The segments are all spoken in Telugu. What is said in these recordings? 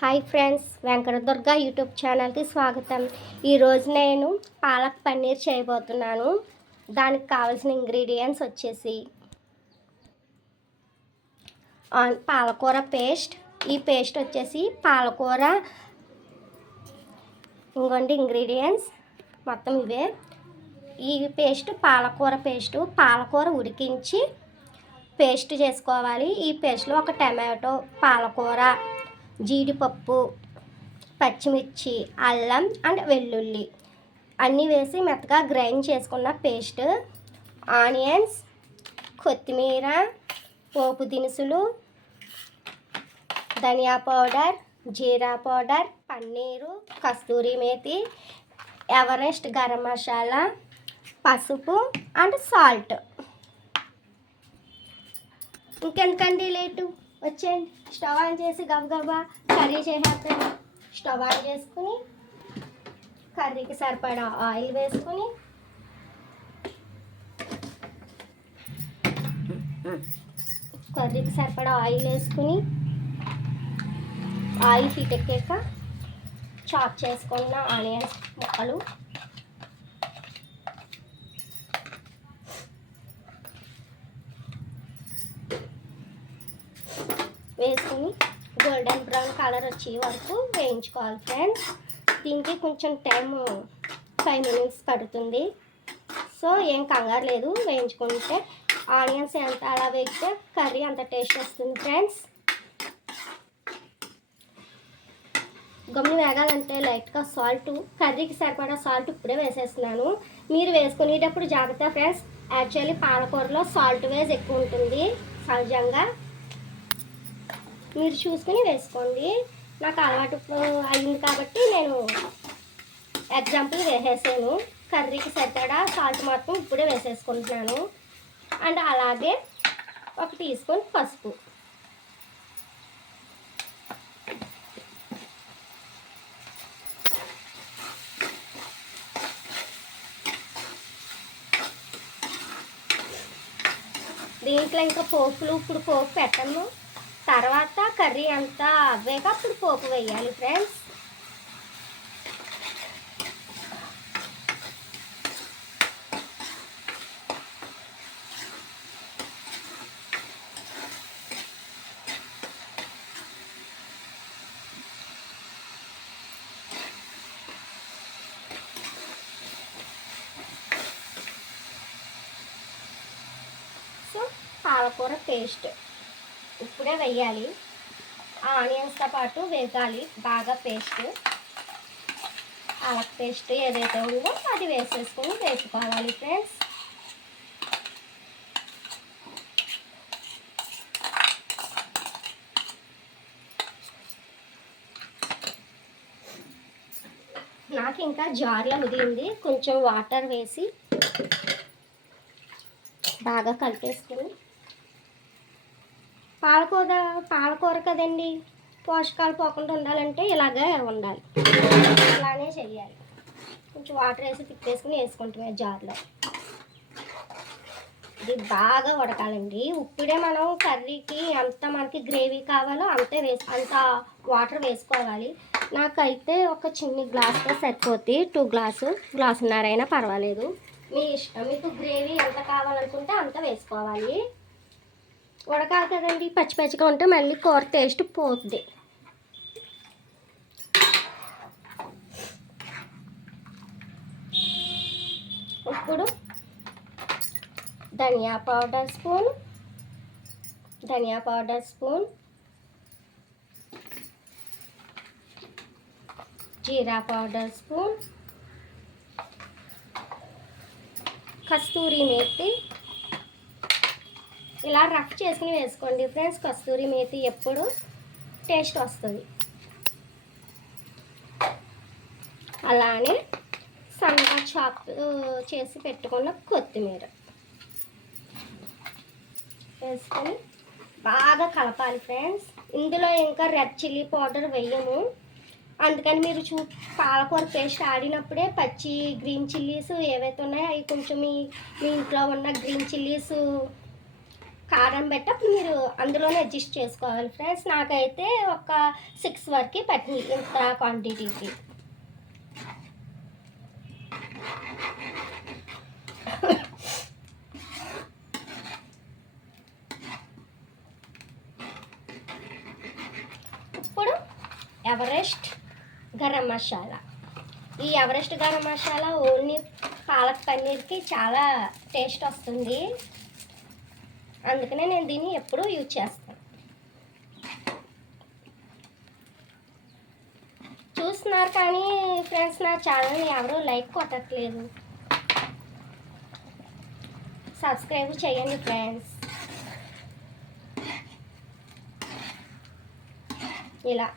హాయ్ ఫ్రెండ్స్, వెంకటదుర్గ యూట్యూబ్ ఛానల్కి స్వాగతం. ఈరోజు నేను పాలక్ పన్నీర్ చేయబోతున్నాను. దానికి కావాల్సిన ఇంగ్రీడియంట్స్ వచ్చేసి పాలకూర పేస్ట్. ఈ పేస్ట్ వచ్చేసి పాలకూర. ఇంకోండి ఇంగ్రీడియంట్స్ మొత్తం ఇవే. ఈ పేస్ట్ పాలకూర పేస్టు. పాలకూర ఉడికించి పేస్ట్ చేసుకోవాలి. ఈ పేస్ట్లో ఒక టమాటో, పాలకూర, జీడిపప్పు, పచ్చిమిర్చి, అల్లం అండ్ వెల్లుల్లి అన్నీ వేసి మెత్తగా గ్రైండ్ చేసుకున్న పేస్ట్, ఆనియన్స్, కొత్తిమీర, పోపు దినుసులు, ధనియా పౌడర్, జీరా పౌడర్, పన్నీరు, కస్తూరి మేతి, ఎవరెస్ట్ గరం మసాలా, పసుపు అండ్ సాల్ట్. ఇంకెందుకండి లేటు, వచ్చేయండి. స్టవ్ ఆన్ చేసి గబగబా కర్రీ చేసేస్తాను. స్టవ్ ఆన్ చేసుకుని కర్రీకి సరిపడా ఆయిల్ వేసుకుని ఆయిల్ హీట్ ఎక్కాక చాప్ చేసుకున్న ఆనియన్స్ ముక్కలు వేసుకుని గోల్డెన్ బ్రౌన్ కలర్ వచ్చే వరకు వేయించుకోవాలి ఫ్రెండ్స్. దీనికి కొంచెం టైం 5 minutes పడుతుంది. సో ఏం కంగారు లేదు, వేయించుకుంటే ఆనియన్స్ ఎంత అలా వేగితే కర్రీ అంత టేస్ట్ వస్తుంది ఫ్రెండ్స్. గమ్ము వేగాలంటే లైట్గా సాల్ట్, కర్రీకి సరిపడా సాల్ట్ ఇప్పుడే వేసేస్తున్నాను. మీరు వేసుకునేటప్పుడు జాగ్రత్త ఫ్రెండ్స్. యాక్చువల్లీ పాలకూరలో సాల్ట్ వేజ్ ఎక్కువ ఉంటుంది సహజంగా. మీరు చూసుకుని వేసుకోండి. నాకు అలవాటు అయింది కాబట్టి నేను ఎగ్జాంపుల్ వేసేసాను. కర్రీకి సరిపడా సాల్ట్ మాత్రం ఇప్పుడే వేసేసుకుంటున్నాను. అండ్ అలాగే 1 teaspoon పసుపు. దీంట్లో ఇంకా ఇప్పుడు పోపు పెట్టను. తర్వాత కర్రీ అంతా అవ్వాక అప్పుడు పోపు వేయాలి ఫ్రెండ్స్. సో పాలకూర పేస్ట్ ఇప్పుడే వేయాలి. ఆనియన్స్తో పాటు వేగాలి బాగా పేస్ట్. పాలక్ పేస్ట్ ఏదైతే ఉందో అది వేసేసుకొని వేసుకోవాలి ఫ్రెండ్స్. నాకు ఇంకా జార్లో మిగిలింది. కొంచెం వాటర్ వేసి బాగా కలిపేసుకొని, పాలకూర కదండి, పోషకాలు పోకుండా ఉండాలంటే ఇలాగే ఉండాలి, ఇలానే చెయ్యాలి. కొంచెం వాటర్ వేసి తిప్పేసుకుని వేసుకుంటామే జార్లో. ఇది బాగా ఉడకాలండి. ఇప్పుడే మనం కర్రీకి ఎంత మనకి గ్రేవీ కావాలో అంత వాటర్ వేసుకోవాలి. నాకైతే ఒక చిన్న గ్లాస్తో సరిపోతుంది. 2 గ్లాసున్నరైనా పర్వాలేదు, మీ ఇష్టం. మీకు గ్రేవీ ఎంత కావాలనుకుంటే అంత వేసుకోవాలి. ఉడకాలి కదండి, పచ్చి పచ్చిగా ఉంటే మళ్ళీ కూర టేస్ట్ పోతుంది. ఇప్పుడు ధనియా పౌడర్ స్పూన్, జీరా పౌడర్ స్పూన్, కస్తూరి మేతి ఇలా రఫ్ చేసుకుని వేసుకోండి ఫ్రెండ్స్. కస్తూరి మేతి ఎప్పుడు టేస్ట్ వస్తుంది. అలానే సన్నగా చాప్ చేసి పెట్టుకున్న కొత్తిమీర వేసుకొని బాగా కలపాలి ఫ్రెండ్స్. ఇందులో ఇంకా రెడ్ చిల్లీ పౌడర్ వేయము, అందుకని మీరు పాలకూర పేస్ట్ ఆడినప్పుడే పచ్చి గ్రీన్ చిల్లీస్ ఏవైతే ఉన్నాయో అవి కొంచెం మీ ఇంట్లో ఉన్న గ్రీన్ చిల్లీస్ కారం బట్టి అప్పుడు మీరు అందులోనే అడ్జస్ట్ చేసుకోవాలి ఫ్రెండ్స్. నాకైతే ఒక 6 వరకు పట్టింది ఇంత క్వాంటిటీకి. ఇప్పుడు ఎవరెస్ట్ గరం మసాలా. ఈ ఎవరెస్ట్ గరం మసాలా ఓన్లీ పాలక్ పన్నీర్కి చాలా టేస్ట్ వస్తుంది, అందుకనే నేను దీన్ని ఎప్పుడూ యూజ్ చేస్తాను. చూస్తున్నారు కానీ ఫ్రెండ్స్ నా ఛానల్ని ఎవరూ లైక్ కొట్టట్లేదు. సబ్స్క్రైబ్ చేయండి ఫ్రెండ్స్. ఇలా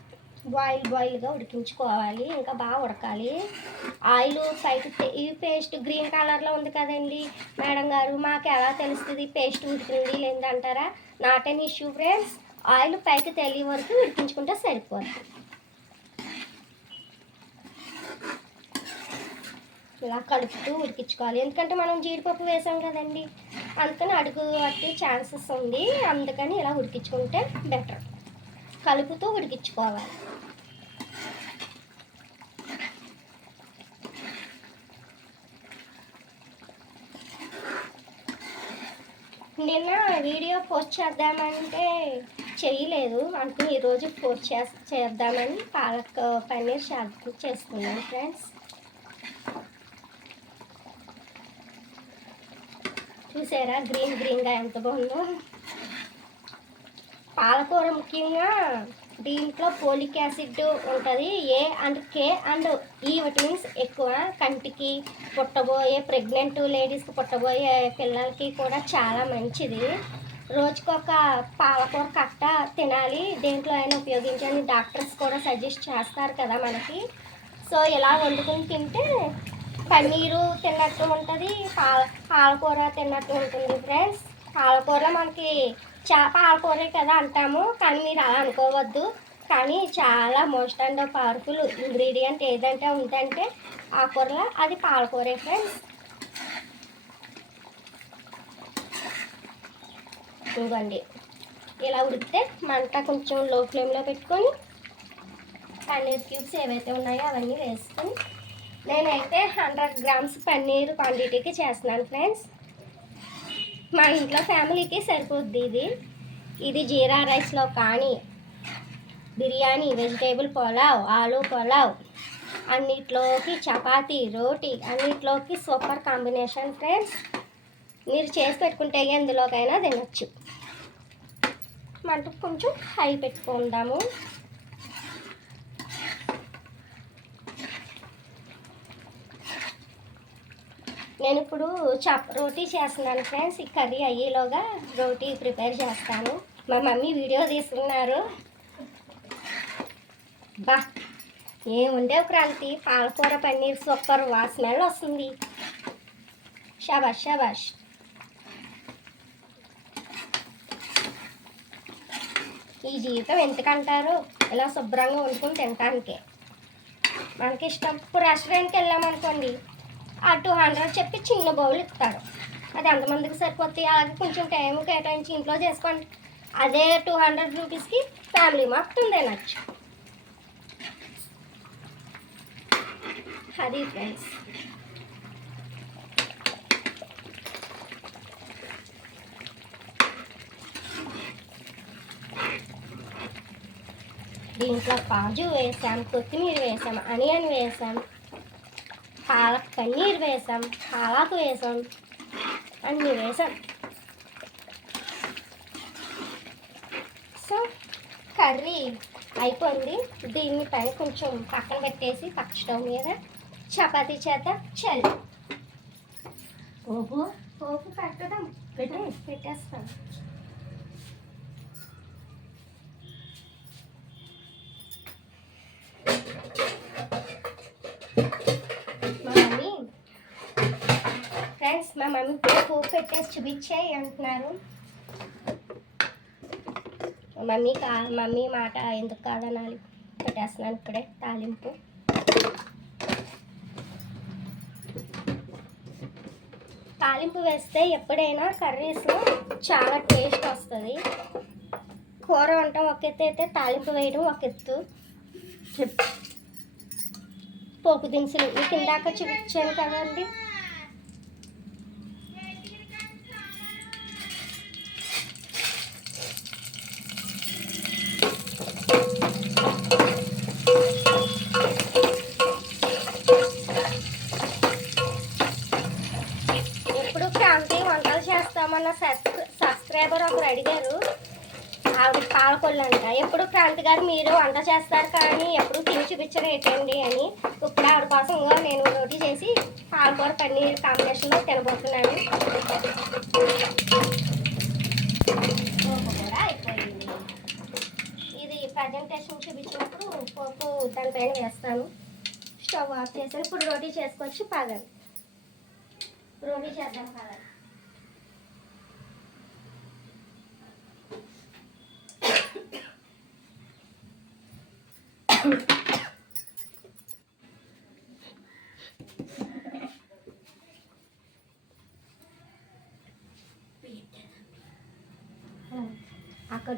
బాయిల్గా ఉడికించుకోవాలి, ఇంకా బాగా ఉడకాలి. ఆయిల్ పైకి ఈ పేస్ట్ గ్రీన్ కలర్లో ఉంది కదండి మేడం గారు, మాకు ఎలా తెలుస్తుంది పేస్ట్ ఉడికింది లేదంటారా? Not an issue friends. Oil పైకి తెలియ వరకు ఉడికించుకుంటే సరిపోతుంది. ఇలా కలుపుతూ ఉడికించుకోవాలి, ఎందుకంటే మనం జీడిపప్పు వేసాం కదండి, అందుకని అడుగు పట్టే ఛాన్సెస్ ఉంది, అందుకని ఇలా ఉడికించుకుంటే బెటర్. కలుపుతూ ఉడికించుకోవాలి. నిన్న వీడియో పోస్ట్ చేద్దామంటే చేయలేదు, అంటే ఈరోజు పోస్ట్ చేద్దామని పాలక్ పన్నీర్ చేస్తున్నాను ఫ్రెండ్స్. చూసారా గ్రీన్గా ఎంత బాగుందో. పాలకూర ముఖ్యంగా దీంట్లో ఫోలిక్ యాసిడ్ ఉంటుంది, ఏ అండ్ కే అండ్ ఈ విటమిన్స్ ఎక్కువ. కంటికి పుట్టబోయే ప్రెగ్నెంట్ లేడీస్కి పుట్టబోయే పిల్లలకి కూడా చాలా మంచిది. రోజుకొక పాలకూర కట్ట తినాలి, దేంట్లో అయినా ఉపయోగించని డాక్టర్స్ కూడా సజెస్ట్ చేస్తారు కదా మనకి. సో ఇలా వండుకుని తింటే పన్నీరు తిన్నట్టు ఉంటుంది, పాలకూర తిన్నట్టు ఉంటుంది ఫ్రెండ్స్. పాలకూర మనకి పాలకూరే కదా అంటాము, కానీ మీరు అలా అనుకోవద్దు. కానీ చాలా మోస్ట్ అండ్ పవర్ఫుల్ ఇంగ్రీడియంట్ ఏదంటే ఉందంటే ఆ కూరలో అది పాలకూరే ఫ్రెండ్స్. ఇవ్వండి ఇలా ఉడికితే మంట కొంచెం లో ఫ్లేమ్లో పెట్టుకొని పన్నీర్ క్యూబ్స్ ఏవైతే ఉన్నాయో అవన్నీ వేసుకొని, నేనైతే 100 గ్రామ్స్ పన్నీర్ క్వాంటిటీకి చేస్తున్నాను ఫ్రెండ్స్. మా ఇంట్లో ఫ్యామిలీకి సరిపోద్ది ఇది జీరా రైస్లో కానీ బిర్యానీ, వెజిటేబుల్ పులావ్, ఆలూ పులావ్ అన్నిట్లోకి, చపాతీ, రోటీ అన్నిట్లోకి సూపర్ కాంబినేషన్ ఫ్రెండ్స్. మీరు చేసి పెట్టుకుంటే ఎందులోకైనా తినచ్చు. మంట కొంచెం హై పెట్టుకుందాము. నేను ఇప్పుడు రోటీ చేస్తున్నాను ఫ్రెండ్స్. ఈ కర్రీ అయ్యేలోగా రోటీ ప్రిపేర్ చేస్తాను. మా మమ్మీ వీడియో తీస్తున్నారు. బా ఏముండే క్రాంతి, పాలకూర పన్నీర్ సూపర్ స్మెల్ వస్తుంది. షాబాష్. ఈ జీవితం ఎందుకంటారు, ఇలా శుభ్రంగా వండుకుని తినటానికే. మనకి ఇష్టం. ఇప్పుడు రెస్టారెంట్కి వెళ్ళామనుకోండి, ఆ 200 చెప్పి చిన్న బౌల్ ఇస్తారు, అది ఎంతమందికి సరిపోతుంది. అలాగే కొంచెం టైం కేటాయించి ఇంట్లో చేసుకోండి, అదే 200 రూపీస్కి ఫ్యామిలీ మొత్తం తినచ్చు. అది ఫ్రెండ్స్. దీంట్లో కాజు వేసాం, కొత్తిమీర వేసాం, ఆనియన్ వేసాం, పాలక్ పన్నీర్ వేసాం, పాలాకు వేసాం, అన్నీ వేసాం. సో కర్రీ అయిపోయింది. దీన్ని పైన కొంచెం పక్కన పెట్టేసి పక్క స్టవ్ మీద చపాతీ చేత చల్లి పోపు పెట్టడం పెట్టేస్తాం. మా మమ్మీ పోపు పెట్టేసి చూపించాయి అంటున్నారు. మమ్మీ మాట ఎందుకు కాదనాలి, పెట్టేస్తున్నాను ఇప్పుడే తాలింపు. తాలింపు వేస్తే ఎప్పుడైనా కర్రీస్లో చాలా టేస్ట్ వస్తుంది. కూర వంట ఒక ఎత్తు అయితే తాలింపు వేయడం ఒక ఎత్తు. పోపు దినుసులు మీకు ఇందాక చూపించాను కదండి. ఎప్పుడు క్రాంతి వంటలు చేస్తామన్న సబ్స్క్రైబర్ ఒకరు అడిగారు. ఆవిడ పాలకొల్లు అంట. ఎప్పుడు క్రాంతి గారు మీరు వంట చేస్తారు కానీ ఎప్పుడు తిని చూపించరు ఏంటండి అని. ఇప్పుడు ఆవిడ కోసం నేను రోటీ చేసి పాలకూర పన్నీర్ కాంబినేషన్లో తినబోతున్నాను. కూడా అయిపోయింది. ఇది ప్రజెంటేషన్ చూపించినప్పుడు పోపు దానిపైన వేస్తాను. స్టవ్ ఆఫ్ చేసాను. ఇప్పుడు రోటీ చేసుకోవచ్చు. పదండి రోటీ చేద్దాం కదా. అక్కడ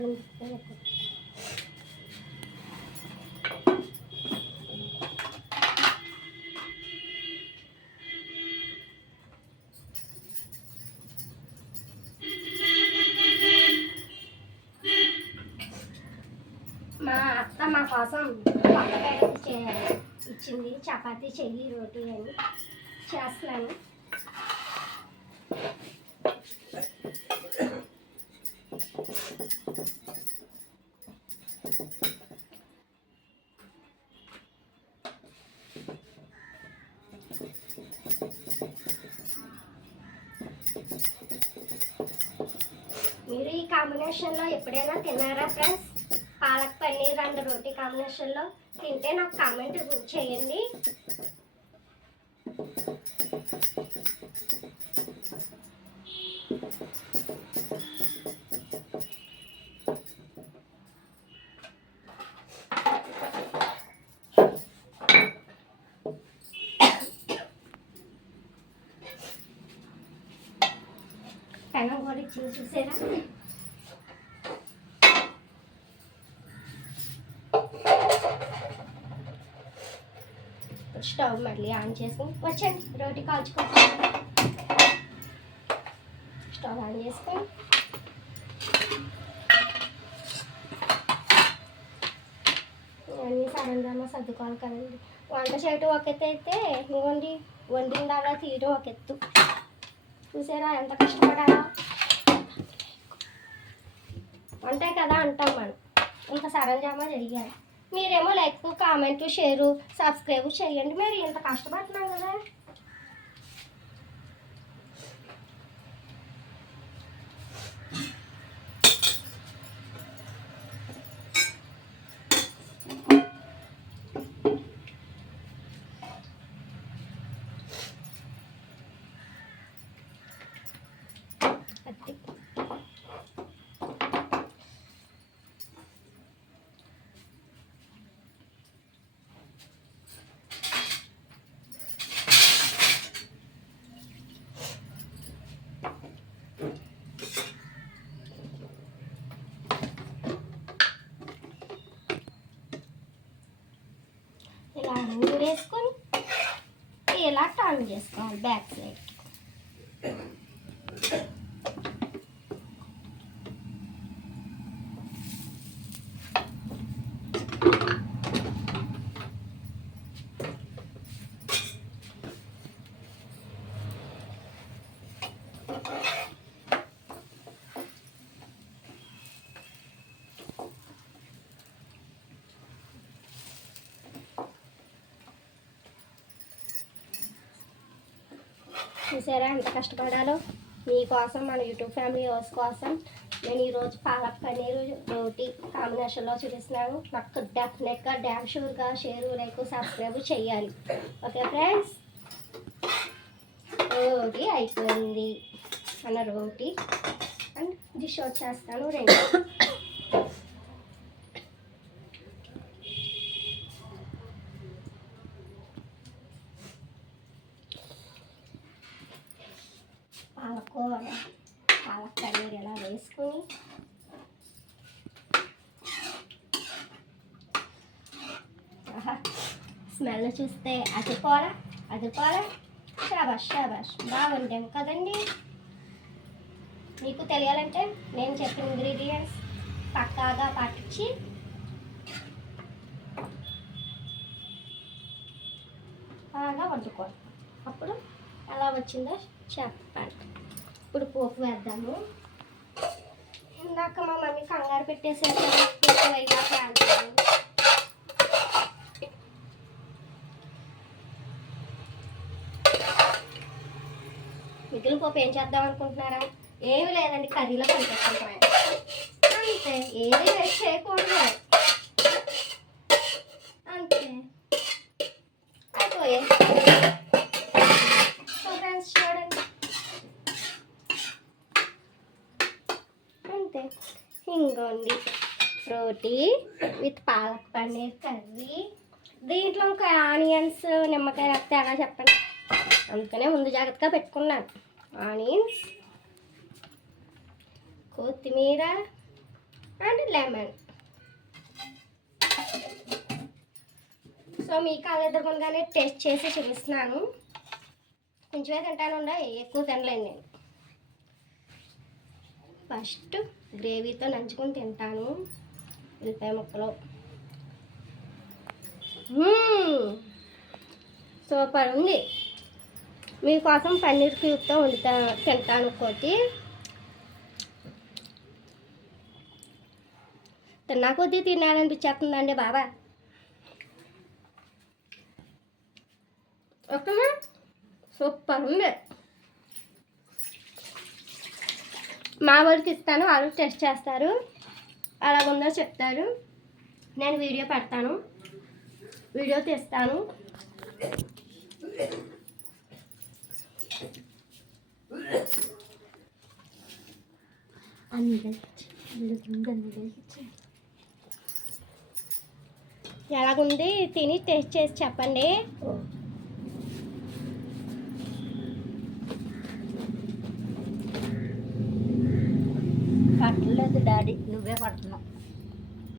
మా అత్త మా కోసం పక్కన ఇచ్చింది. చపాతీ చెయ్యి రోటీ అని చేస్తున్నాను. మీరు ఈ కాంబినేషన్లో ఎప్పుడైనా తిన్నారా ఫ్రెండ్స్? పాలక్ పన్నీర్ అండ్ రోటీ కాంబినేషన్లో తింటే నాకు కామెంట్ చేయండి. పెనం కూడా ఇచ్చి చూసారా? స్టవ్ మళ్ళీ ఆన్ చేసుకుని వచ్చండి రోటీ కాల్చుకుంటాం. స్టవ్ ఆన్ చేసుకొని అన్నీ సరంజామా సర్దుకోవాలి కదండి. వంట చేయటం ఒక ఎత్తు అయితే ఇవ్వండి వండిన దాకా తీయడం ఒక ఎత్తు. చూసారా ఎంత కష్టపడాలా? వంటే కదా అంటాం మనం. ఇంత సరంజామా జరిగారు. మీరేమో లైక్ కామెంట్ షేరు సబ్స్క్రైబ్ చేయండి. మరి ఇంత కష్టపడుతున్నాం కదా. ఇలా మూడు వేసుకొని ఇలా టర్న్ చేసుకోవాలి బ్యాక్ సైడ్. చూసారా ఎంత కష్టపడాలో మీకోసం, మన యూట్యూబ్ ఫ్యామిలీ కోసం. నేను ఈరోజు పాలక్ పన్నీరు రోటీ కాంబినేషన్లో చూపిస్తున్నాను. నాకు డెఫినెట్గా డ్యామ్ షూర్గా షేర్ లైక్ సబ్స్క్రైబ్ చేయాలి. ఓకే ఫ్రెండ్స్, రోటీ అయిపోయింది. మన రోటీ అండ్ డిష్ వచ్చేస్తాను రెండు. స్మెల్ చూస్తే అదిపోరా షాబాష్ షాబాష్ బాగుంటాం కదండి. మీకు తెలియాలంటే నేను చెప్పిన ఇంగ్రీడియంట్స్ పక్కాగా పాటించి బాగా వండుకోండి. అప్పుడు ఎలా వచ్చిందో చెప్పండి. ఇప్పుడు పోపు వేద్దాము. ఇందాక మా మమ్మీ కంగారు పెట్టేసారు. మిగిలిన పోపు ఏం చేద్దాం అనుకుంటున్నారా? ఏమి లేదండి, కర్రీలో కలిపేసుకుంటాం అంతే. ఏది వేస్ట్ చేయకూడదు అంతే. అయిపోయే. సో ఫ్రెండ్స్ చూడండి అంతే. ఇంకోండి రోటీ విత్ పాలక్ పన్నీర్ కర్రీ. దీంట్లో ఒక ఆనియన్స్ నిమ్మకాయ రాస్తే ఎలా చెప్పండి. అందుకనే ముందు జాగ్రత్తగా పెట్టుకున్నాను. ఆనియన్స్, కొత్తిమీర అండ్ లెమన్. సో మీ కళ్ళ ఎదురుగుగానే టేస్ట్ చేసి చూపిస్తున్నాను. కొంచెమే తింటాను, ఎక్కువ తినలేను నేను. ఫస్ట్ గ్రేవీతో నంచుకొని తింటాను. ఉల్లిపాయ ముక్కలు సూపర్ ఉంది. మీకోసం పన్నీర్ క్యూబ్తో తింటాను. ఒకటి తిన్నా కొద్దీ తినాలనిపించేస్తుందండి బాబా. ఓకేనా? సూపర్ ఉంది. మా వాళ్ళకి ఇస్తాను, వాళ్ళు టెస్ట్ చేస్తారు, అలాగుందో చెప్తారు. నేను వీడియో పెడతాను, వీడియో తీస్తాను. ఎలాగుంది తిని టేస్ట్ చేసి చెప్పండి. పట్టలేదు డాడీ, నువ్వే పడుతున్నావు.